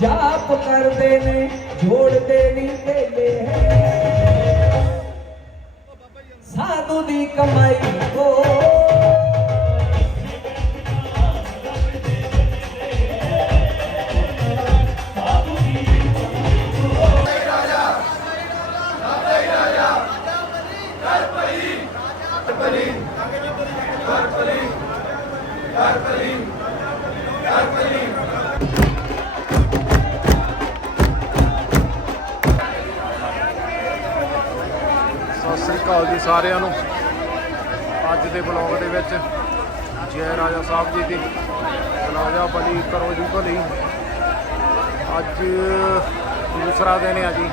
ਜਾਪ ਕਰਦੇ ਨੇ ਜੋੜਦੇ ਨਹੀਂ ਵੇਲੇ ਸਾਧੂ ਦੀ ਕਮਾਈ ਕੋ ਜੀ ਸਾਰਿਆਂ ਨੂੰ ਅੱਜ ਦੇ ਬਲੌਗ ਦੇ ਵਿੱਚ ਜੈ ਰਾਜਾ ਸਾਹਿਬ ਜੀ ਦੀ। ਰਾਜਾ ਬਲੀ ਕਰੋ ਜੀ ਭਲੀ। ਅੱਜ ਦੂਸਰਾ ਦਿਨ ਹੈ ਜੀ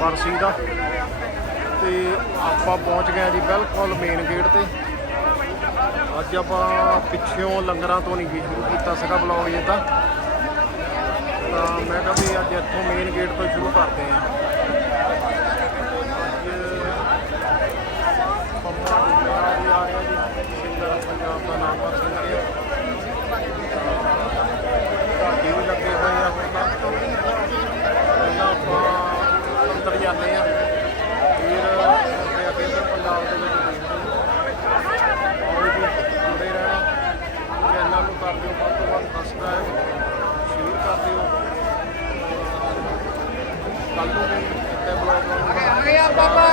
ਬਰਸੀ ਦਾ। ਤੇ ਆਪਾਂ ਪਹੁੰਚ ਗਏ ਹਾਂ ਜੀ ਬਿਲਕੁਲ ਮੇਨ ਗੇਟ ਤੇ। ਅੱਜ ਆਪਾਂ ਪਿੱਛਿਓਂ ਲੰਗਰਾਂ ਤੋਂ ਨਹੀਂ ਸ਼ੁਰੂ ਕੀਤਾ ਸੀਗਾ ਬਲੌਗ ਇਹ ਤਾਂ ਮੈਂ ਕਿਹਾ ਵੀ ਅੱਜ ਇੱਥੋਂ ਮੇਨ ਗੇਟ ਤੋਂ ਸ਼ੁਰੂ ਕਰਦੇ ਹਾਂ ਪੰਮਾ ਡੁੱਲਿਆ ਜੀ ਆ ਰਿਹਾ ਜੀ ਸਿੰਗਰ ਪੰਜਾਬ ਦਾ ਨਾਮ ਰੋਸ਼ਨ ਸਿੰਗਰ ਹੈ ਢਾਡੀ ਵੀ ਲੱਗੇ ਹੋਏ ਆ ਹੁਣ ਤਾਂ ਪਹਿਲਾਂ ਆਪਾਂ ਅੰਦਰ ਜਾਂਦੇ ਆ। ਫਿਰ ਅੱਗੇ ਅੱਗੇ ਇੱਧਰ ਪੰਜਾਬ ਦੇ ਵਿੱਚ ਦੇਖਦੇ ਹਾਂ ਆਓ ਜੁੜੇ ਰਹਿਣਾ। ਚੈਨਲ ਨੂੰ ਕਰ ਦਿਓ, ਵੱਧ ਤੋਂ ਵੱਧ ਸਬਸਕ੍ਰਾਈਬ ਸ਼ੇਅਰ ਕਰ ਦਿਓ। ਕੱਲ ਨੂੰ ਵੀ ਇੱਥੇ ਬਲੌਗ ਆ ਬਾਬਾ।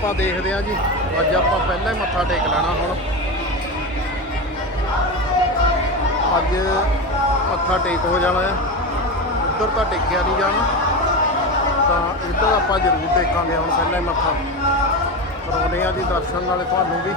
ਆਪਾਂ ਦੇਖਦੇ ਹਾਂ ਜੀ। ਅੱਜ ਆਪਾਂ ਪਹਿਲਾਂ ਹੀ ਮੱਥਾ ਟੇਕ ਲੈਣਾ ਹੁਣ। ਅੱਜ ਮੱਥਾ ਟੇਕ ਹੋ ਜਾਣਾ ਹੈ। ਉੱਧਰ ਤਾਂ ਟੇਕਿਆ ਨਹੀਂ ਜਾਣਾ। ਤਾਂ ਇੱਧਰ ਆਪਾਂ ਜ਼ਰੂਰ ਟੇਕਾਂਗੇ ਹੁਣ ਪਹਿਲਾਂ ਹੀ ਮੱਥਾ। ਕਰਾਉਂਦੇ ਆ ਜੀ ਦਰਸ਼ਨ ਨਾਲੇ ਤੁਹਾਨੂੰ ਵੀ।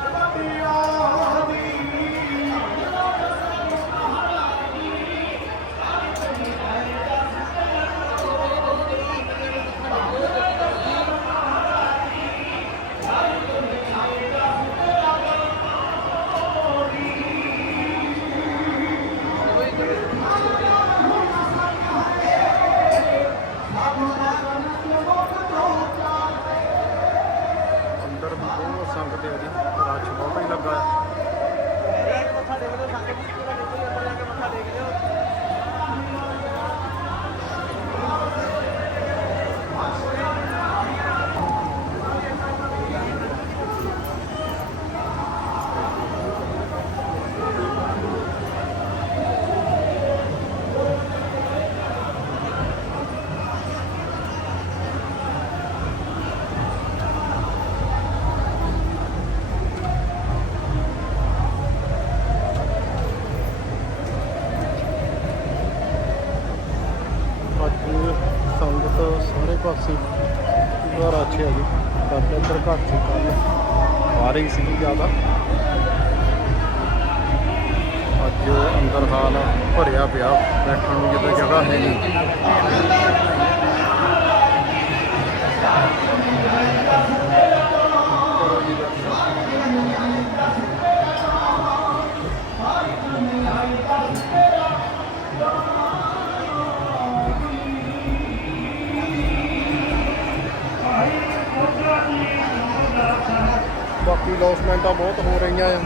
ਬਾਕੀ ਲੌਸਮੈਂਟਾਂ ਬਹੁਤ ਹੋ ਰਹੀਆਂ ਆ।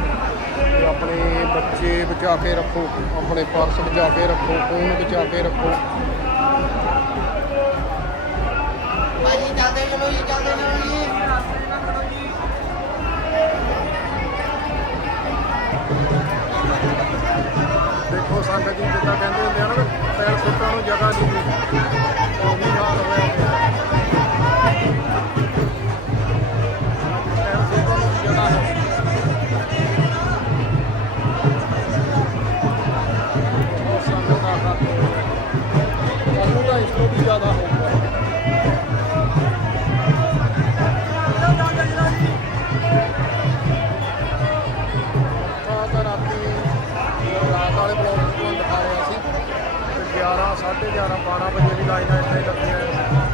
ਤੇ ਆਪਣੇ ਬੱਚੇ ਬਚਾ ਕੇ ਰੱਖੋ ਆਪਣੇ ਪਰਸ ਬਚਾ ਕੇ ਰੱਖੋ ਫੋਨ ਬਚਾ ਕੇ ਰੱਖੋ। ਭਾਜੀ ਚੱਲਦੇ ਚਲੋ ਜੀ ਚੱਲਦੇ ਚਲੋ ਜੀ। ਦੇਖੋ ਸੰਗਤ ਜੀ ਜਿੱਦਾਂ ਕਹਿੰਦੇ ਹੁੰਦੇ ਆ ਨਾ ਪੈਰ ਸੁੱਟਣ ਨੂੰ ਜਗ੍ਹਾ ਨਹੀਂ ਉਹ ਵੀ ਹਾਲ ਹੋਇਆ। 11 11:30 12 ਵਜੇ ਦੀ ਲਾਈਨ ਇੱਥੇ ਲੱਗਦੀ ਪਿੱਛੇ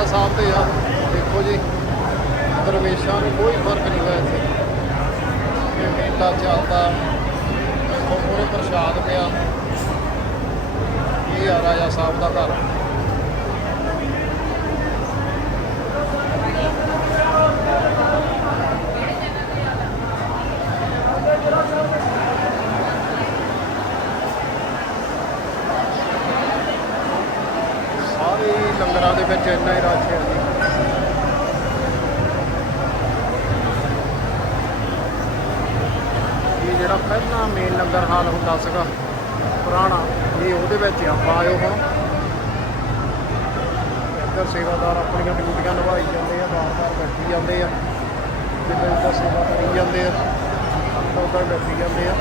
ਰਾਜਾ ਸਾਹਿਬ ਤੇ ਆ। ਦੇਖੋ ਜੀ ਦਰਵੇਸ਼ਾਂ ਨੂੰ ਕੋਈ ਫ਼ਰਕ ਨਹੀਂ ਹੋਇਆ ਇੱਥੇ। ਕਿ ਮੇਲਾ ਚੱਲਦਾ, ਦੇਖੋ, ਪੂਰੇ ਪ੍ਰਸ਼ਾਦ ਪਿਆ। ਇਹ ਆ ਰਾਜਾ ਸਾਹਿਬ ਦਾ ਘਰ ਸਾਰੇ ਹੀ ਲੰਗਰਾਂ ਦੇ ਵਿੱਚ ਇੰਨਾ ਹੀ ਰਸ਼ ਹੈ ਜੀ ਇਹ ਜਿਹੜਾ ਪਹਿਲਾਂ ਮੇਨ ਲੰਗਰ ਹਾਲ ਹੁੰਦਾ ਸੀਗਾ ਪੁਰਾਣਾ ਇਹ ਉਹਦੇ ਵਿੱਚ ਆ ਆਪਾਂ ਆਇਓ ਹੁਣ ਇੱਧਰ ਸੇਵਾਦਾਰ ਆਪਣੀਆਂ ਡਿਊਟੀਆਂ ਨਿਭਾਈ ਜਾਂਦੇ ਆ ਬਾਰ-ਬਾਰ ਬੈਠੀ ਜਾਂਦੇ ਆ, ਜਿੱਦਾਂ ਜਿੱਦਾਂ ਸੇਵਾ ਕਰੀ ਜਾਂਦੇ ਆ ਉੱਦਾਂ ਬੈਠੀ ਜਾਂਦੇ ਆ।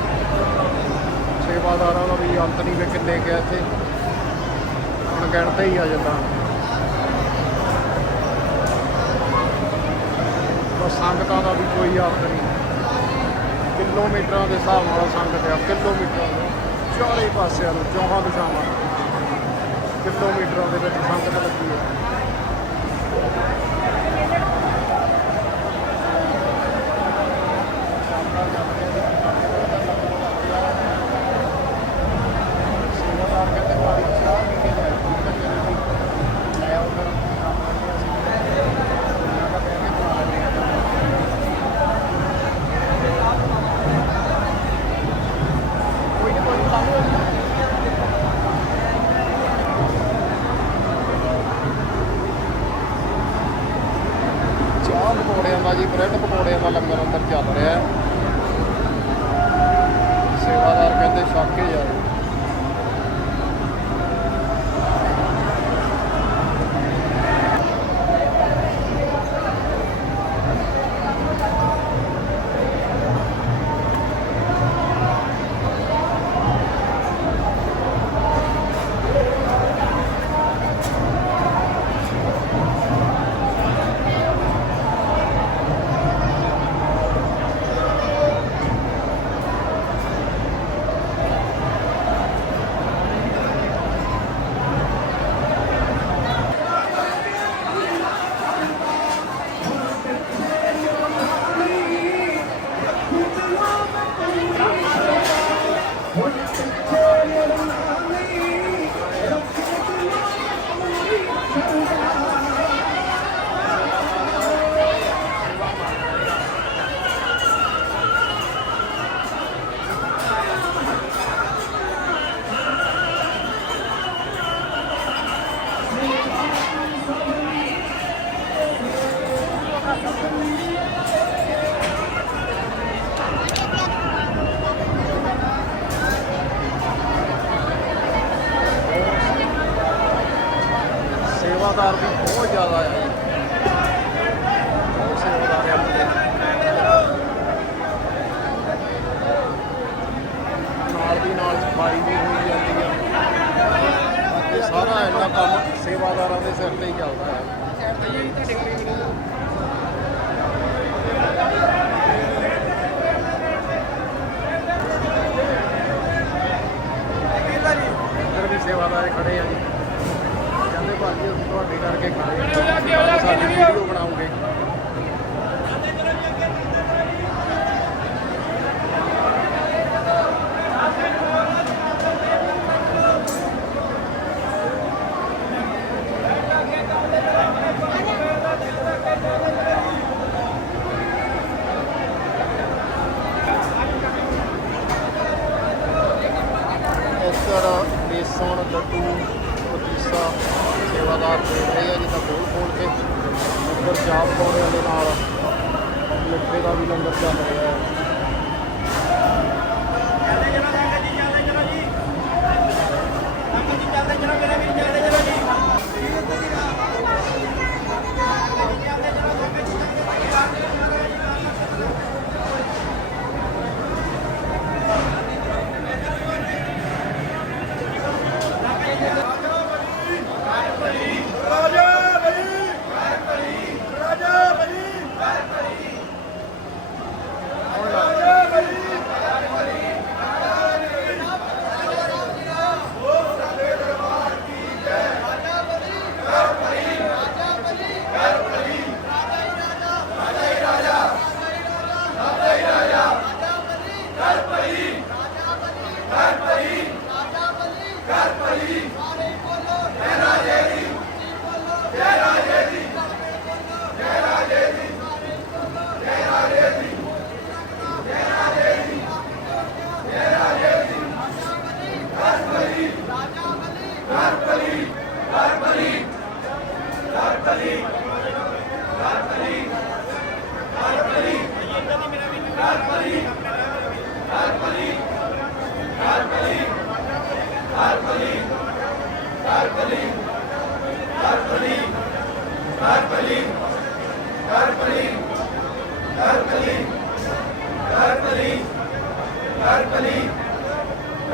ਸੇਵਾਦਾਰਾਂ ਦਾ ਵੀ ਅੰਤ ਨਹੀਂ ਵੀ ਕਿੰਨੇ ਗਿਆ ਇੱਥੇ। ਹੁਣ ਅਣਗਿਣਤ ਹੀ ਆ ਜਾਂਦਾ। ਬਸ ਸੰਗਤਾਂ ਦਾ ਵੀ ਕੋਈ ਅੰਤ ਨਹੀਂ। ਕਿਲੋਮੀਟਰਾਂ ਦੇ ਹਿਸਾਬ ਨਾਲ ਸੰਗਤ ਆ, ਕਿਲੋਮੀਟਰਾਂ ਦੇ। ਚਾਰੇ ਪਾਸਿਆਂ ਨੂੰ ਚੌਹਾਂ ਦਿਸ਼ਾਵਾਂ। ਕਿਲੋਮੀਟਰਾਂ ਦੇ ਵਿੱਚ ਸੰਗਤ ਲੱਗੀ ਹੈ ਸੇਵਾਦਾਰ ਕਹਿੰਦੇ ਪਾਣੀ ਦੀ ਚਾਹ ਪੀ ਕੇ ਜਾਓ ਠੀਕ ਹੈ ਜੀ ਲੈ ਆਓ ਫਿਰ ਸ਼ਾਮਾਂ ਨੂੰ ਅਸੀਂ ਉਹਨਾਂ ਦਾ ਬਹਿ ਕੇ ਬਣਾ ਲੈਂਦੇ ਹਾਂ ਕੋਈ ਨਹੀਂ ਕੋਈ ਨਹੀਂ ਲਾਓ ਚਾਹ ਜੀ, ਬ੍ਰੈਡ ਪਕੌੜਿਆਂ ਦਾ ਲੰਗਰ ਅੰਦਰ ਚੱਲ ਰਿਹਾ ਹੈ। ਸੇਵਾਦਾਰ ਕਹਿੰਦੇ ਛੱਕ ਕੇ ਜਾਓ ਖੜੇ ਆ ਜੀ। ਕਹਿੰਦੇ ਭਾਜੀ ਅਸੀਂ ਤੁਹਾਡੇ ਕਰਕੇ ਖੜੇ ਸਾਡੀ ਵੀਡੀਓ ਬਣਾਉਂਗੇ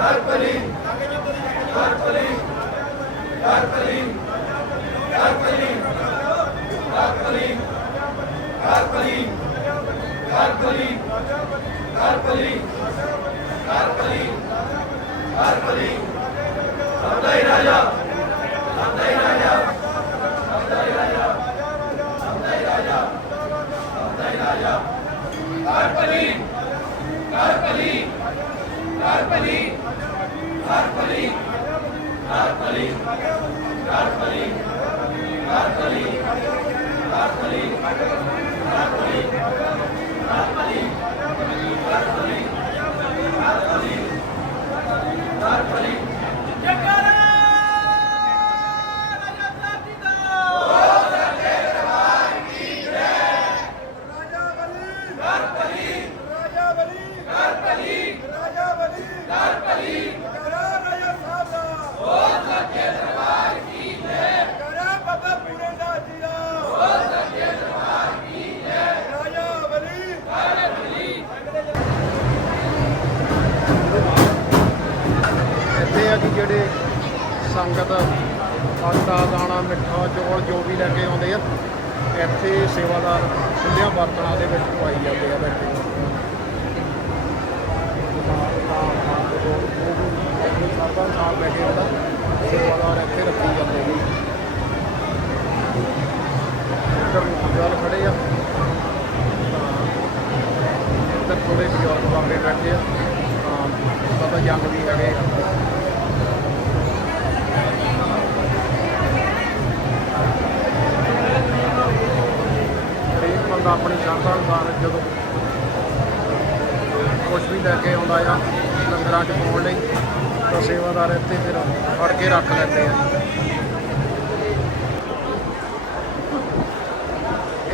Darpalim, Darpalim, Darpalim, कार्पली कार्पली कार्पली कार्पली कार्पली अब्दाई राजा अब्दाई राजा अब्दाई राजा अब्दाई राजा अब्दाई राजा। कार्पली कार्पली कार्पली कार्पली कार्पली कार्पली कार्पली कार्पली कार्पली ਆਟਾ, ਦਾਣਾ, ਮਿੱਠਾ, ਚੌਲ ਜੋ ਵੀ ਲੈ ਕੇ ਆਉਂਦੇ ਆ, ਇੱਥੇ ਸੇਵਾਦਾਰ ਖੁੱਲ੍ਹਿਆਂ ਬਰਤਨਾਂ ਦੇ ਵਿੱਚ ਪਵਾਈ ਜਾਂਦੇ ਆ ਬੈਠੇ। ਸਾਡਾ ਨਾਲ ਲੈ ਕੇ ਆਉਂਦਾ, ਸੇਵਾਦਾਰ ਲੰਗਰਾਂ 'ਚ ਪਾਉਣ ਲਈ ਤਾਂ ਸੇਵਾਦਾਰ ਇੱਥੇ ਫਿਰ ਫੜ ਕੇ ਰੱਖ ਲੈਂਦੇ ਆ।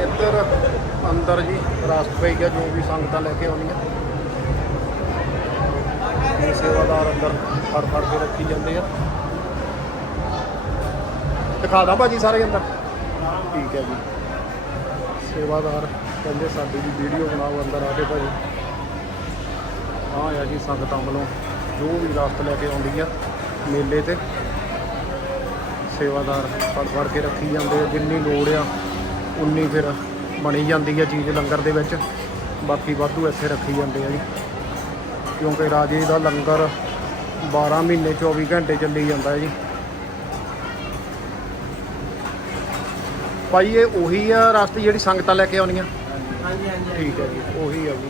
ਇੱਧਰ ਅੰਦਰ ਜੀ ਰਸਤ ਆ, ਜੋ ਵੀ ਸੰਗਤਾਂ ਲੈ ਕੇ ਆਉਂਦੀਆਂ ਇਹ ਸੇਵਾਦਾਰ ਅੰਦਰ ਫੜ ਫੜ ਕੇ ਰੱਖੀ ਜਾਂਦੇ ਆ। ਦਿਖਾ ਦਾਂ ਭਾਜੀ ਸਾਰੇ ਅੰਦਰ? ਠੀਕ ਹੈ ਜੀ। ਸੇਵਾਦਾਰ ਕਹਿੰਦੇ ਸਾਡੀ ਵੀ ਵੀਡੀਓ ਬਣਾਓ ਅੰਦਰ ਆ ਕੇ ਭਾਜੀ। ਹਾਂ ਆ ਜੀ ਸੰਗਤਾਂ ਵੱਲੋਂ ਜੋ ਵੀ ਰਸਤ ਲੈ ਕੇ ਆਉਂਦੀ ਆ ਮੇਲੇ ਤੇ ਸੇਵਾਦਾਰ ਫੜ ਫੜ ਕੇ ਰੱਖੀ ਜਾਂਦੇ ਆ ਜਿੰਨੀ ਲੋੜ ਆ ਉਨੀ ਫਿਰ ਬਣੀ ਜਾਂਦੀ ਆ ਚੀਜ਼ ਲੰਗਰ ਦੇ ਵਿੱਚ। ਬਾਕੀ ਵਾਧੂ ਇੱਥੇ ਰੱਖੀ ਜਾਂਦੇ ਆ ਜੀ। ਕਿਉਂਕਿ ਰਾਜੇ ਦਾ ਲੰਗਰ 12 ਮਹੀਨੇ 24 ਘੰਟੇ ਚੱਲੀ ਜਾਂਦਾ ਜੀ। ਭਾਈ ਇਹ ਉਹੀ ਆ ਰਸਤੇ ਜਿਹੜੀ ਸੰਗਤਾਂ ਲੈ ਕੇ ਆਉਣੀਆਂ? ਹਾਂਜੀ ਹਾਂਜੀ ਠੀਕ ਹੈ ਜੀ ਉਹੀ ਆ ਜੀ।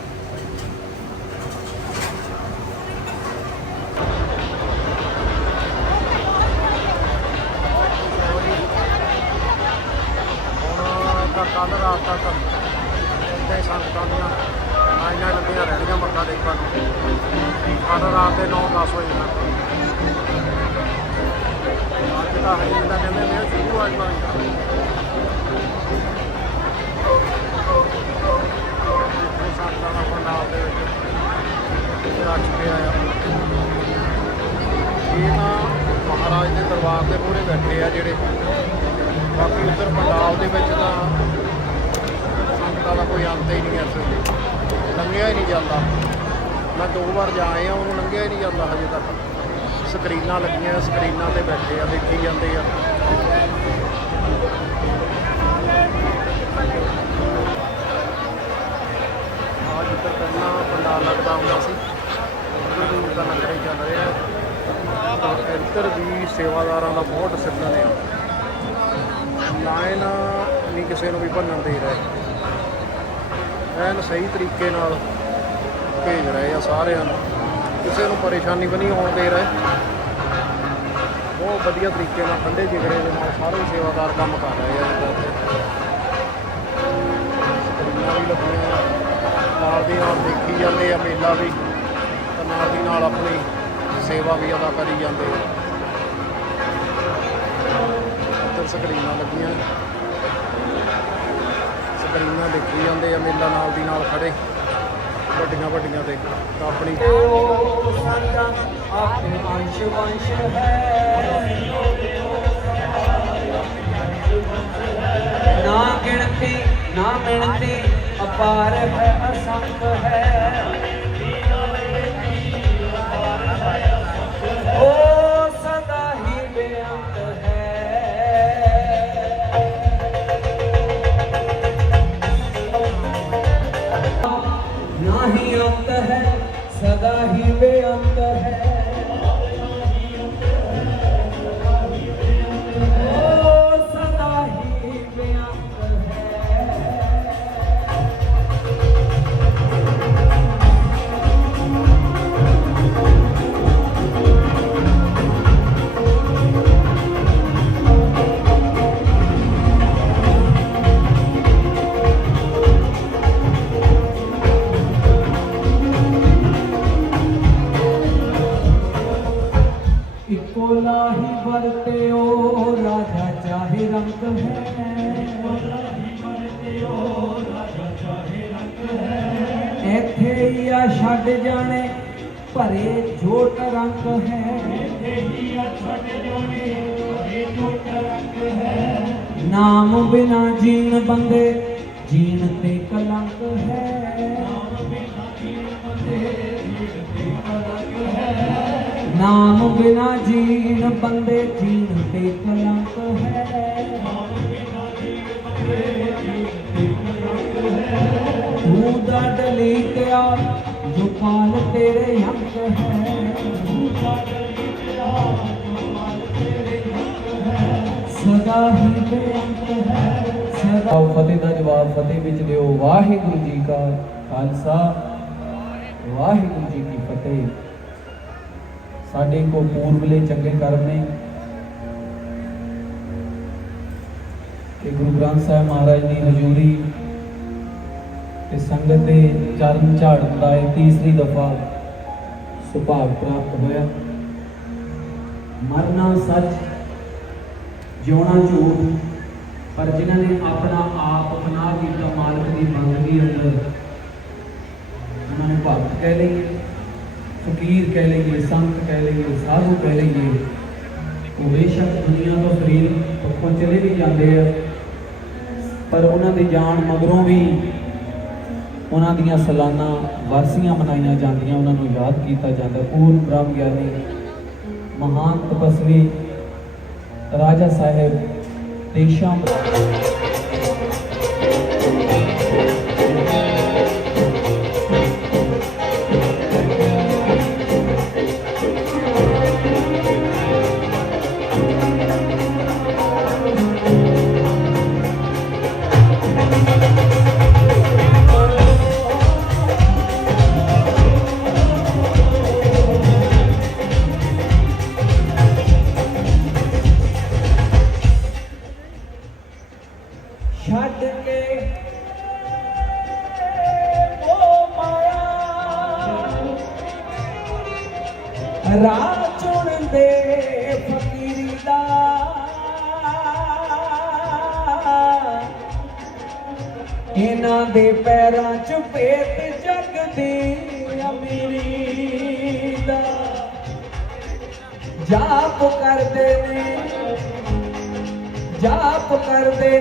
ਰੱਖ ਪਿਆ ਆ ਇਹ ਤਾਂ ਮਹਾਰਾਜ ਦੇ ਦਰਬਾਰ ਦੇ ਮੂਹਰੇ ਬੈਠੇ ਆ ਜਿਹੜੇ ਬਾਕੀ ਉੱਧਰ ਪੰਡਾਲ ਦੇ ਵਿੱਚ ਤਾਂ ਸੰਗਤਾਂ ਦਾ ਕੋਈ ਅੰਤ ਹੀ ਨਹੀਂ ਇਸ ਵੇਲੇ। ਲੰਘਿਆ ਹੀ ਨਹੀਂ ਜਾਂਦਾ। ਮੈਂ ਦੋ ਵਾਰ ਜਾ ਆਇਆ ਉਹਨੂੰ ਲੰਘਿਆ ਹੀ ਨਹੀਂ ਜਾਂਦਾ ਹਜੇ ਤੱਕ। ਸਕਰੀਨਾਂ ਲੱਗੀਆਂ, ਸਕਰੀਨਾਂ ਤੇ ਬੈਠੇ ਆ, ਦੇਖੀ ਜਾਂਦੇ ਆ। ਆ ਜਿੱਧਰ ਪਹਿਲਾਂ ਪੰਡਾਲ ਲੱਗਦਾ ਹੁੰਦਾ ਸੀ। ਉਧਰ ਦਾ ਲੰਗਰ ਹੀ ਚੱਲ ਰਿਹਾ। ਹੈ ਇੱਧਰ ਵੀ ਸੇਵਾਦਾਰਾਂ ਦਾ ਬਹੁਤ ਡਿਸਪਲਿਨ ਹੈ ਲਾਈਨ ਨਹੀਂ ਕਿਸੇ ਨੂੰ ਵੀ ਭੰਨਣ ਦੇ ਰਹੇ। ਐਨ ਸਹੀ ਤਰੀਕੇ ਨਾਲ ਭੇਜ ਰਹੇ ਆ ਸਾਰਿਆਂ ਨੂੰ। ਕਿਸੇ ਨੂੰ ਪਰੇਸ਼ਾਨੀ ਵੀ ਨਹੀਂ ਹੋਣ ਦੇ ਰਹੇ। ਬਹੁਤ ਵਧੀਆ ਤਰੀਕੇ ਨਾਲ ਠੰਡੇ ਜਿਗਰੇ ਦੇ ਨਾਲ ਸਾਰੇ ਸੇਵਾਦਾਰ ਕੰਮ ਕਰ ਰਹੇ ਆ। ਜਿੱਦਾਂ ਵੀ ਲੱਗੀਆਂ ਨਾਲ ਦੀ ਨਾਲ ਦੇਖੀ ਜਾਂਦੇ ਆ, ਮੇਲਾ ਵੀ। ਤੇ ਨਾਲ ਦੀ ਨਾਲ ਆਪਣੀ ਸੇਵਾ ਵੀ ਅਦਾ ਕਰੀ ਜਾਂਦੇ ਆ। ਉੱਧਰ ਸਕਰੀਨਾਂ ਲੱਗੀਆਂ। ਦੇਖੀ ਜਾਂਦੇ ਆ, ਮੇਲਾ ਨਾਲ ਦੀ ਨਾਲ ਖੜੇ। ਵੱਡੀਆਂ ਵੱਡੀਆਂ ਤੇ ਆਪਣੀ ਆਪਣੇ ਅੰਸ਼ ਵੰਸ਼ ਹੈ ਨਾ ਗਿਣਤੀ, ਨਾ ਮਿਣਤੀ। ਅਪਾਰ ਹੈ ਅਸੰਖ ਹੈ। ਓ ਸਦਾ ਹੀ ਬੇਅੰਤ ਹੈ। ਨਾ ਹੀ ਅੰਤ ਹੈ, ਸਦਾ ਹੀ ਬੇਅੰਤ ਹੈ। ਇੱਕੋ ਲਾਹੀ ਵਰਤਿਓ ਰਾਜਾ ਚਾਹੇ ਰੰਗ ਹੈ। ਇੱਥੇ ਹੀ ਆ ਛੱਡ ਜਾਣੇ ਭਰੇ ਝੋਟ ਰੰਗ ਹੈ। ਨਾਮ ਬਿਨਾ ਜੀਣ ਬੰਦੇ ਜੀਣ ਤੇ ਕਲੰਕ ਹੈ। ਨਾਮ ਬਿਨਾ ਜੀਣ, ਬੰਦੇ ਜੀਣ ਤੇ ਕਲੰਕ ਹੈ। ਤੂੰ ਦਾ ਡਲੀਟਿਆ ਜੋ ਪਾਲ ਤੇਰੇ ਹੱਕ ਹੈ। ਸਦਾ ਹੀ ਬੇਅੰਤ ਹੈ। ਸਦਾ ਫਤਿਹ ਦਾ ਜਵਾਬ ਫਤਿਹ ਵਿੱਚ ਦਿਓ। ਵਾਹਿਗੁਰੂ ਜੀ ਕਾ ਖਾਲਸਾ। ਵਾਹਿਗੁਰੂ ਜੀ ਕੀ ਫਤਿਹ। ਸਾਡੇ ਕੋ ਪੂਰਬਲੇ ਚੰਗੇ ਕਰਮ ਨੇ ਕਿ ਗੁਰੂ ਗ੍ਰੰਥ ਸਾਹਿਬ ਮਹਾਰਾਜ ਦੀ ਹਜ਼ੂਰੀ ਤੇ ਸੰਗਤ ਦੇ ਚਰਨ ਝਾੜਨ ਦਾ ਇਹ ਤੀਸਰੀ ਦਫਾ ਸੁਭਾਗ ਪ੍ਰਾਪਤ ਹੋਇਆ ਮਰਨਾ ਸੱਚ ਜਿਉਣਾ ਝੂਠ ਪਰ ਜਿਨ੍ਹਾਂ ਨੇ ਆਪਣਾ ਆਪ ਪਨਾਹ ਕੀਤਾ ਮਾਲਕ ਦੀ ਬੰਦਗੀ ਅੰਦਰ ਉਹਨਾਂ ਨੂੰ ਭਗਤ ਕਹਿ ਲਈਏ ਫਕੀਰ ਕਹਿ ਲਈਏ, ਸੰਤ ਕਹਿ ਲਈਏ, ਸਾਧੂ ਕਹਿ ਲਈਏ, ਉਹ ਬੇਸ਼ੱਕ ਦੁਨੀਆ ਤੋਂ ਸਰੀਰ ਪੱਖੋਂ ਚਲੇ ਵੀ ਜਾਂਦੇ ਆ, ਪਰ ਉਹਨਾਂ ਦੀ ਜਾਨ ਮਗਰੋਂ ਵੀ ਉਹਨਾਂ ਦੀਆਂ ਸਾਲਾਨਾ ਵਰਸੀਆਂ ਮਨਾਈਆਂ ਜਾਂਦੀਆਂ, ਉਹਨਾਂ ਨੂੰ ਯਾਦ ਕੀਤਾ ਜਾਂਦਾ। ਪੂਰਨ ਬ੍ਰਹਮ ਗਿਆਨੀ, ਮਹਾਨ ਤਪਸਵੀ ਰਾਜਾ ਸਾਹਿਬ, ਦੇਸ਼ਾਂ ਜਾਪ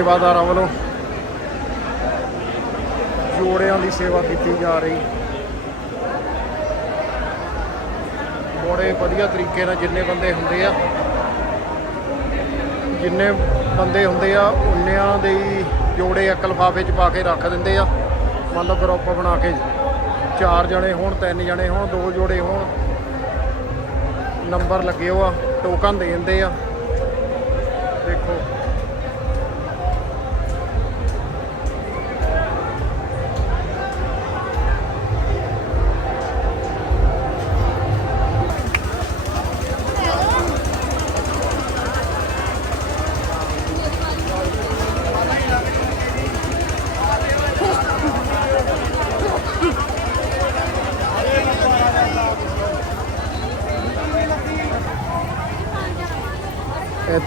ਸੇਵਾਦਾਰਾਂ ਵੱਲੋਂ ਜੋੜਿਆਂ ਦੀ ਸੇਵਾ ਕੀਤੀ ਜਾ ਰਹੀ। ਬੜੇ ਵਧੀਆ ਤਰੀਕੇ ਨਾਲ ਜਿੰਨੇ ਬੰਦੇ ਹੁੰਦੇ ਆ, ਜਿੰਨੇ ਬੰਦੇ ਹੁੰਦੇ ਆ ਉਨਿਆਂ ਦੇ ਜੋੜੇ ਇੱਕ ਲਿਫਾਫੇ 'ਚ ਪਾ ਕੇ ਰੱਖ ਦਿੰਦੇ ਆ। ਮੰਨ ਲਓ ਗਰੁੱਪ ਬਣਾ ਕੇ ਚਾਰ ਜਣੇ ਹੋਣ, ਤਿੰਨ ਜਣੇ ਹੋਣ, ਦੋ ਜੋੜੇ ਹੋਣ ਨੰਬਰ ਲੱਗੇ ਹੋ ਆ ਟੋਕਨ ਦੇ ਦਿੰਦੇ ਆ। ਦੇਖੋ।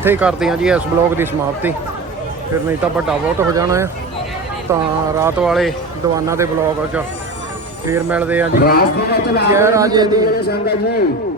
ਇੱਥੇ ਹੀ ਕਰਦੇ ਹਾਂ ਜੀ ਇਸ ਬਲੌਗ ਦੀ ਸਮਾਪਤੀ। ਫਿਰ ਨਹੀਂ ਤਾਂ ਵੱਡਾ ਬਹੁਤ ਹੋ ਜਾਣਾ ਹੈ। ਤਾਂ ਰਾਤ ਵਾਲੇ ਦੀਵਾਨਾਂ ਦੇ ਬਲੌਗ 'ਚ ਫੇਰ ਮਿਲਦੇ ਆ ਜੀ। ਜੈ ਰਾਜੇ ਦੀ।